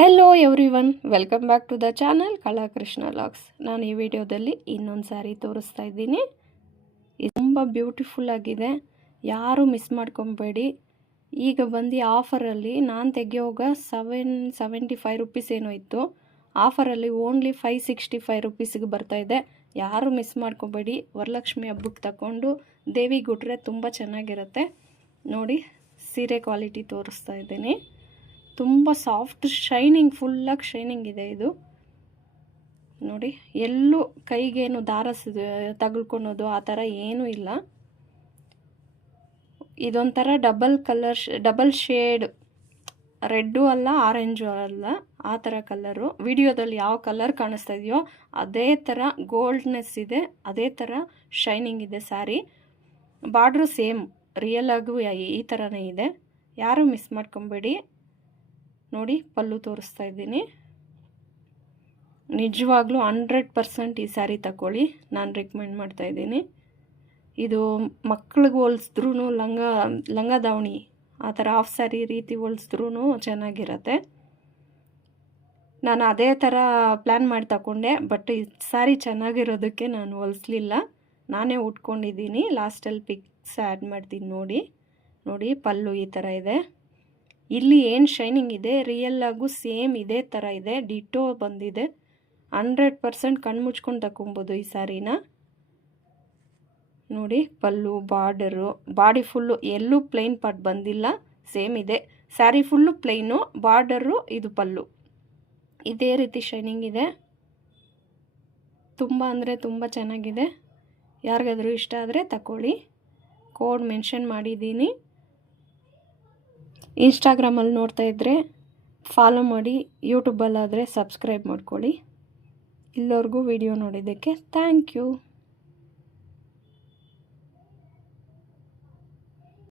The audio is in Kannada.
Hello everyone, welcome back to the channel Kalakrishna vlogs. ನಾನು ಈ ವಿಡಿಯೋದಲ್ಲಿ ಇನ್ನೊಂದು ಸ್ಯಾರಿ ತೋರಿಸ್ತಾ ಇದ್ದೀನಿ. ಇದು ತುಂಬ ಬ್ಯೂಟಿಫುಲ್ ಆಗಿದೆ, ಯಾರೂ ಮಿಸ್ ಮಾಡ್ಕೊಬೇಡಿ. ಈಗ ಬಂದು ಆಫರಲ್ಲಿ ನಾನು ತೆಗೆಯೋವಾಗ 775 ರುಪೀಸ್ ಏನೋ ಇತ್ತು. ಆಫರಲ್ಲಿ ಓನ್ಲಿ 565 ರುಪೀಸಿಗೆ ಬರ್ತಾಯಿದೆ. ಯಾರೂ ಮಿಸ್ ಮಾಡ್ಕೊಬೇಡಿ. ವರಲಕ್ಷ್ಮಿ ಹಬ್ಬಕ್ಕೆ ತಗೊಂಡು ದೇವಿಗೆ ಉಟ್ರೆ ತುಂಬ ಚೆನ್ನಾಗಿರುತ್ತೆ. ನೋಡಿ, ಸೀರೆ ಕ್ವಾಲಿಟಿ ತೋರಿಸ್ತಾ ಇದ್ದೀನಿ. ತುಂಬ ಸಾಫ್ಟ್ ಶೈನಿಂಗ್, ಫುಲ್ಲಾಗಿ ಶೈನಿಂಗ್ ಇದೆ ಇದು. ನೋಡಿ, ಎಲ್ಲೂ ಕೈಗೇನು ದಾರ ತಗುಲ್ಕೊಳೋದು ಆ ಥರ ಏನೂ ಇಲ್ಲ. ಇದೊಂಥರ ಡಬಲ್ ಶೇಡ್, ರೆಡ್ಡು ಅಲ್ಲ ಆರೆಂಜು ಅಲ್ಲ, ಆ ಥರ ಕಲರು. ವಿಡಿಯೋದಲ್ಲಿ ಯಾವ ಕಲರ್ ಕಾಣಿಸ್ತಾ ಇದೆಯೋ ಅದೇ ಥರ ಗೋಲ್ಡ್ನೆಸ್ ಇದೆ, ಅದೇ ಥರ ಶೈನಿಂಗ್ ಇದೆ ಸ್ಯಾರಿ. ಬಾರ್ಡ್ರು ಸೇಮ್ ರಿಯಲ್ ಆಗೂ ಈ ಥರನೇ ಇದೆ. ಯಾರೂ ಮಿಸ್ ಮಾಡ್ಕೊಬೇಡಿ. ನೋಡಿ, ಪಲ್ಲು ತೋರಿಸ್ತಾ ಇದ್ದೀನಿ. ನಿಜವಾಗ್ಲೂ 100% ಈ ಸ್ಯಾರಿ ತಗೊಳ್ಳಿ, ನಾನು ರೆಕಮೆಂಡ್ ಮಾಡ್ತಾ ಇದ್ದೀನಿ. ಇದು ಮಕ್ಳಿಗೆ ಹೋಲಿಸಿದ್ರೂ ಲಂಗ ದಾವಣಿ ಆ ಥರ ಹಾಫ್ ಸ್ಯಾರಿ ರೀತಿ ಹೋಲಿಸಿದ್ರೂ ಚೆನ್ನಾಗಿರತ್ತೆ. ನಾನು ಅದೇ ಥರ ಪ್ಲ್ಯಾನ್ ಮಾಡಿ ತಗೊಂಡೆ, ಬಟ್ ಈ ಸ್ಯಾರಿ ಚೆನ್ನಾಗಿರೋದಕ್ಕೆ ನಾನು ಹೊಲಿಸ್ಲಿಲ್ಲ, ನಾನೇ ಉಟ್ಕೊಂಡಿದ್ದೀನಿ. ಲಾಸ್ಟಲ್ಲಿ ಪಿಕ್ಸ್ ಆ್ಯಡ್ ಮಾಡ್ತೀನಿ. ನೋಡಿ ಪಲ್ಲು ಈ ಥರ ಇದೆ. ಇಲ್ಲಿ ಏನು ಶೈನಿಂಗ್ ಇದೆ ರಿಯಲ್ ಆಗು ಸೇಮ್ ಇದೇ ಥರ ಇದೆ, ಡಿಟೋ ಬಂದಿದೆ. 100% ಕಣ್ಣು ಮುಚ್ಕೊಂಡು ತಗೊಬೋದು ಈ ಸ್ಯಾರಿನ. ನೋಡಿ, ಪಲ್ಲು, ಬಾರ್ಡರು, ಬಾಡಿ ಫುಲ್ಲು ಎಲ್ಲೂ ಪ್ಲೈನ್ ಪಾರ್ಟ್ ಬಂದಿಲ್ಲ, ಸೇಮ್ ಇದೆ. ಸ್ಯಾರಿ ಫುಲ್ಲು ಪ್ಲೈನು, ಬಾರ್ಡರು ಇದು ಪಲ್ಲು, ಇದೇ ರೀತಿ ಶೈನಿಂಗ್ ಇದೆ. ತುಂಬ ಅಂದರೆ ತುಂಬ ಚೆನ್ನಾಗಿದೆ. ಯಾರಿಗಾದರೂ ಇಷ್ಟ ಆದರೆ ತಗೊಳ್ಳಿ. ಕೋಡ್ ಮೆನ್ಷನ್ ಮಾಡಿದ್ದೀನಿ. ಇನ್ಸ್ಟಾಗ್ರಾಮಲ್ಲಿ ನೋಡ್ತಾ ಇದ್ದರೆ ಫಾಲೋ ಮಾಡಿ, ಯೂಟ್ಯೂಬಲ್ಲಾದರೆ ಸಬ್ಸ್ಕ್ರೈಬ್ ಮಾಡ್ಕೊಳ್ಳಿ. ಇಲ್ಲಿವರೆಗೂ ವಿಡಿಯೋ ನೋಡಿದ್ದಕ್ಕೆ ಥ್ಯಾಂಕ್ ಯು.